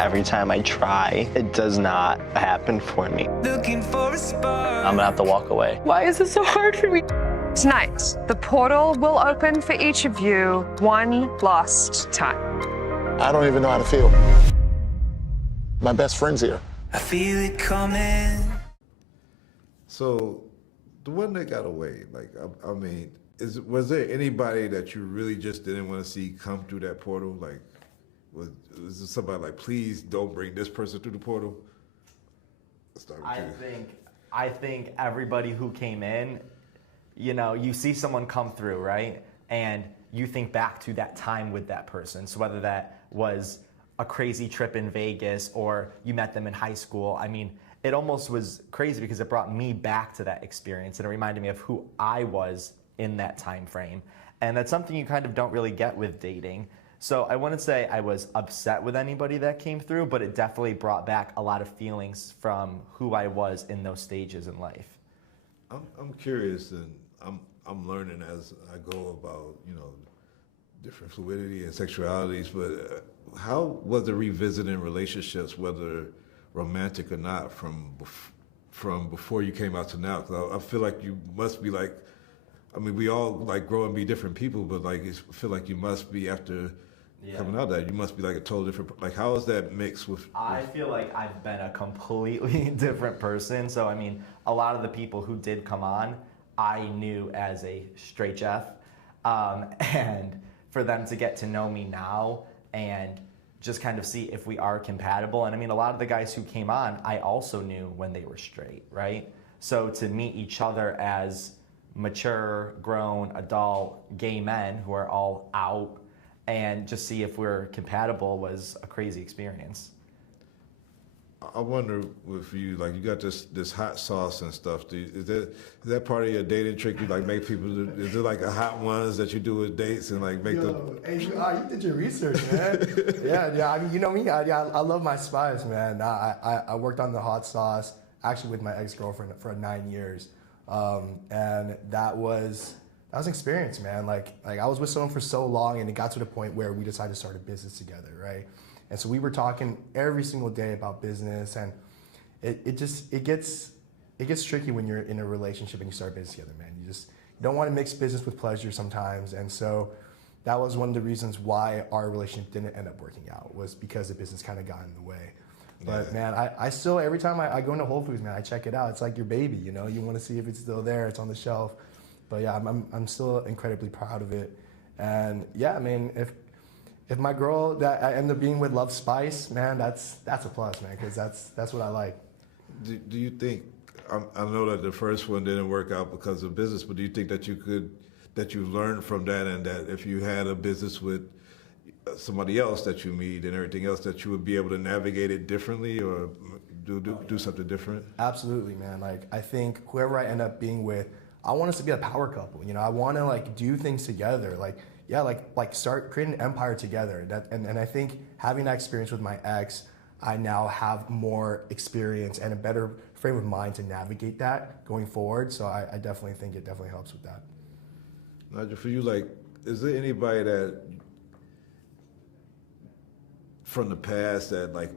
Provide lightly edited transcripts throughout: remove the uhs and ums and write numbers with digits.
Every time I try, it does not happen for me. Looking for a spark. I'm gonna have to walk away. Why is this so hard for me? Tonight, the portal will open for each of you one last time. I don't even know how to feel. My best friend's here. I feel it coming. So, the one that got away, like, I mean, was there anybody that you really just didn't want to see come through that portal? Like, was there somebody like, please don't bring this person through the portal? Let's start with you. I think everybody who came in, you know, you see someone come through, right? And you think back to that time with that person. So whether that was a crazy trip in Vegas or you met them in high school, I mean, it almost was crazy because it brought me back to that experience and it reminded me of who I was in that time frame. And that's something you kind of don't really get with dating. So I wouldn't say I was upset with anybody that came through, but it definitely brought back a lot of feelings from who I was in those stages in life. I'm curious, and I'm learning as I go about, you know, different fluidity and sexualities, but how was it revisiting relationships, whether romantic or not, from before you came out to now? Because I feel like you must be like, I mean, we all like grow and be different people, but like I feel like you must be after coming out that you must be like a totally different. Like, how is that mixed with? I feel like I've been a completely different person. So I mean, a lot of the people who did come on, I knew as a straight Jeff, and for them to get to know me now and just kind of see if we are compatible. And I mean, a lot of the guys who came on, I also knew when they were straight, right? So to meet each other as mature, grown, adult, gay men who are all out and just see if we're compatible was a crazy experience. I wonder if you like you got this hot sauce and stuff. Is that part of your dating trick? You like make people? Is there like a hot ones that you do with dates and like make them? Hey, you did your research, man. yeah. I mean, you know me. I love my spice, man. I worked on the hot sauce actually with my ex-girlfriend for 9 years, and that was an experience, man. Like I was with someone for so long, and it got to the point where we decided to start a business together, right? And so we were talking every single day about business, and it gets tricky when you're in a relationship and you start business together, man. You don't want to mix business with pleasure sometimes, and so that was one of the reasons why our relationship didn't end up working out, was because the business kind of got in the way. But man, I still, every time I go into Whole Foods, man, I check it out. It's like your baby, you know. You want to see if it's still there, it's on the shelf. But yeah, I'm still incredibly proud of it, and yeah, I mean, if my girl that I end up being with loves spice, man, that's a plus, man, because that's what I like. Do you think? I know that the first one didn't work out because of business, but do you think that you learned from that, and that if you had a business with somebody else that you meet and everything else, that you would be able to navigate it differently or do something different? Absolutely, man. Like, I think whoever I end up being with, I want us to be a power couple. You know, I want to like do things together. Like start creating an empire together. And I think having that experience with my ex, I now have more experience and a better frame of mind to navigate that going forward. So I definitely think it definitely helps with that. Nigel, for you, like, is there anybody that from the past that like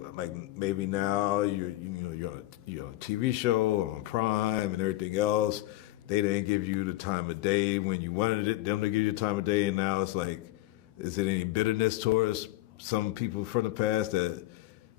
maybe now you're on a TV show on Prime and everything else? They didn't give you the time of day when you wanted them to give you the time of day, and now it's like, is there any bitterness towards some people from the past that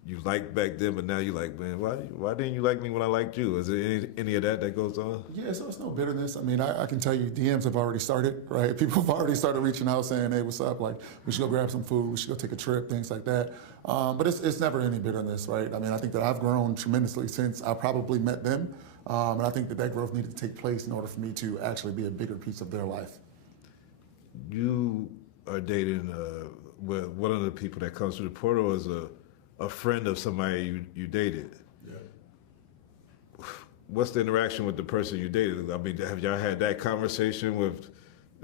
you liked back then, but now you're like, man, why didn't you like me when I liked you? Is there any of that goes on? Yeah, so it's no bitterness. I mean, I can tell you DMs have already started, right? People have already started reaching out saying, hey, what's up? Like, we should go grab some food, we should go take a trip, things like that. But it's never any bitterness, right? I mean, I think that I've grown tremendously since I probably met them. And I think that growth needed to take place in order for me to actually be a bigger piece of their life. You are dating with one of the people that comes through the portal is a friend of somebody you dated. Yeah. What's the interaction with the person you dated? I mean, have y'all had that conversation with,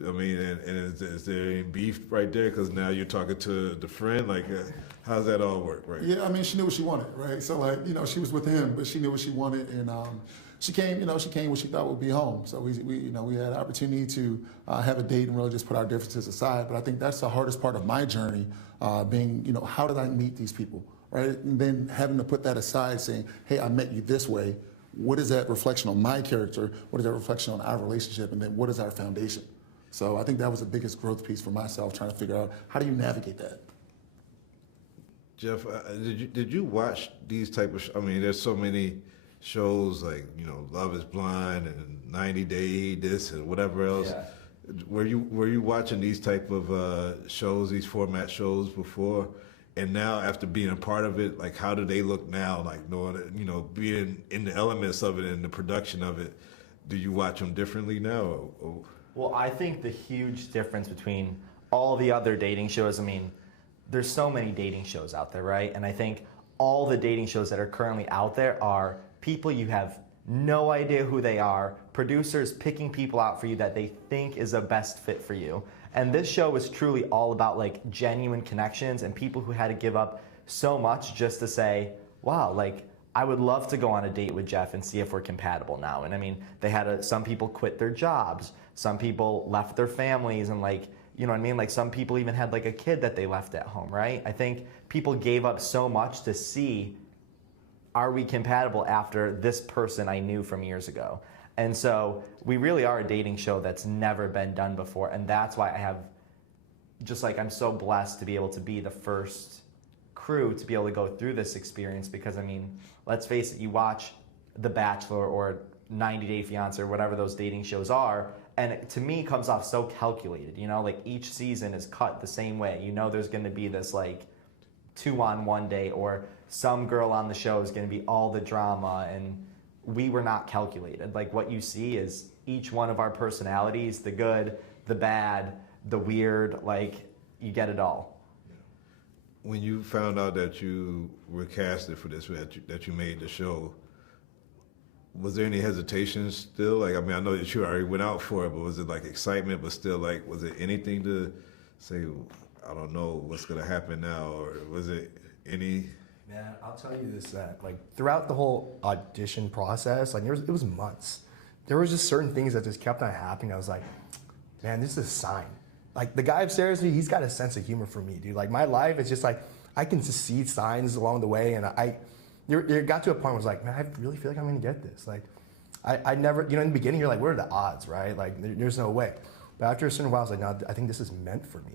I mean, and is there any beef right there? Because now you're talking to the friend. Like, how's that all work, right? Yeah, I mean, she knew what she wanted, right? So, like, you know, she was with him, but she knew what she wanted, and she came when she thought would be home. So we had an opportunity to have a date and really just put our differences aside. But I think that's the hardest part of my journey, being, how did I meet these people? right? And then having to put that aside, saying, hey, I met you this way. What is that reflection on my character? What is that reflection on our relationship? And then what is our foundation? So I think that was the biggest growth piece for myself, trying to figure out how do you navigate that? Jeff, did you watch these type of? I mean, there's so many shows like Love Is Blind and 90 Day this and whatever else. Yeah. Were you watching these type of shows, these format shows before? And now, after being a part of it, like how do they look now? Like knowing, being in the elements of it and the production of it, do you watch them differently now? Or? Well, I think the huge difference between all the other dating shows, I mean, there's so many dating shows out there, right? And I think all the dating shows that are currently out there are people you have no idea who they are, producers picking people out for you that they think is a best fit for you. And this show is truly all about like genuine connections and people who had to give up so much just to say, wow, like I would love to go on a date with Jeff and see if we're compatible now. And I mean, they had some people quit their jobs, some people left their families, and like, you know what I mean? Like some people even had like a kid that they left at home, right? I think people gave up so much to see, are we compatible after this person I knew from years ago? And so we really are a dating show that's never been done before. And that's why I have, just like I'm so blessed to be able to be the first crew to be able to go through this experience, because I mean, let's face it, you watch The Bachelor or 90 Day Fiancé or whatever those dating shows are, and it, to me, comes off so calculated, like each season is cut the same way. There's going to be this like 2-on-1 date, or some girl on the show is going to be all the drama, and we were not calculated. Like what you see is each one of our personalities, the good, the bad, the weird, like you get it all. When you found out that you were casted for this, that you made the show, was there any hesitation still? Like, I mean, I know that you already went out for it, but was it like excitement, but still like, was it anything to say, I don't know what's going to happen now, or was it any? Man, I'll tell you this, that like throughout the whole audition process, like it was months. There was just certain things that just kept on happening. I was like, man, this is a sign. Like the guy upstairs, he's got a sense of humor for me, dude. Like my life is just like, I can just see signs along the way, and it got to a point where I was like, man, I really feel like I'm gonna get this. Like, I never, in the beginning, you're like, what are the odds, right? Like, there's no way. But after a certain while, I was like, no, I think this is meant for me.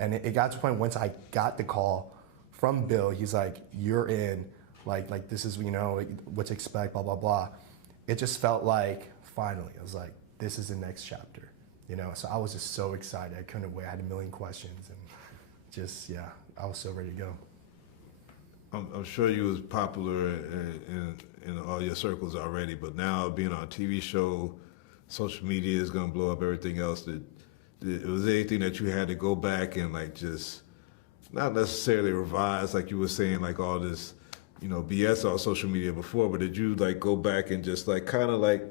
And it got to a point once I got the call from Bill, he's like, you're in, like this is, like, what to expect, blah, blah, blah. It just felt like, finally, I was like, this is the next chapter, So I was just so excited. I couldn't wait. I had a million questions, and just, yeah, I was so ready to go. I'm sure you was popular in all your circles already, but now being on a TV show, social media is going to blow up everything else. Was there anything that you had to go back and like just not necessarily revise, like you were saying, like all this, BS on social media before, but did you like go back and just like kind of like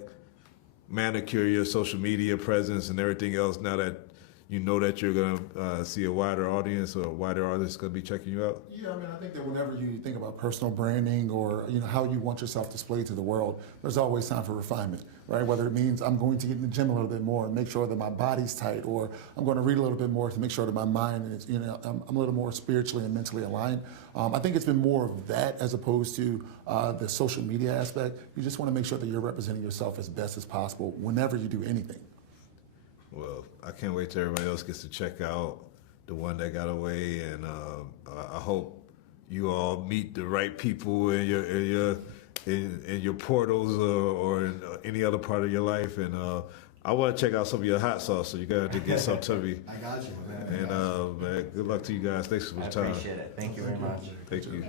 manicure your social media presence and everything else now that you know that you're going to see a wider audience, or a wider audience going to be checking you out? Yeah, I mean, I think that whenever you think about personal branding or how you want yourself displayed to the world, there's always time for refinement, right? Whether it means I'm going to get in the gym a little bit more and make sure that my body's tight, or I'm going to read a little bit more to make sure that my mind is, I'm a little more spiritually and mentally aligned. I think it's been more of that as opposed to the social media aspect. You just want to make sure that you're representing yourself as best as possible whenever you do anything. Well, I can't wait till everybody else gets to check out The One That Got Away, and I hope you all meet the right people in your portals or in any other part of your life. And I want to check out some of your hot sauce, so you got to get some to me. I got you, man. And man, good luck to you guys. Thanks for the time. I appreciate it. Thank you very much. Thank you.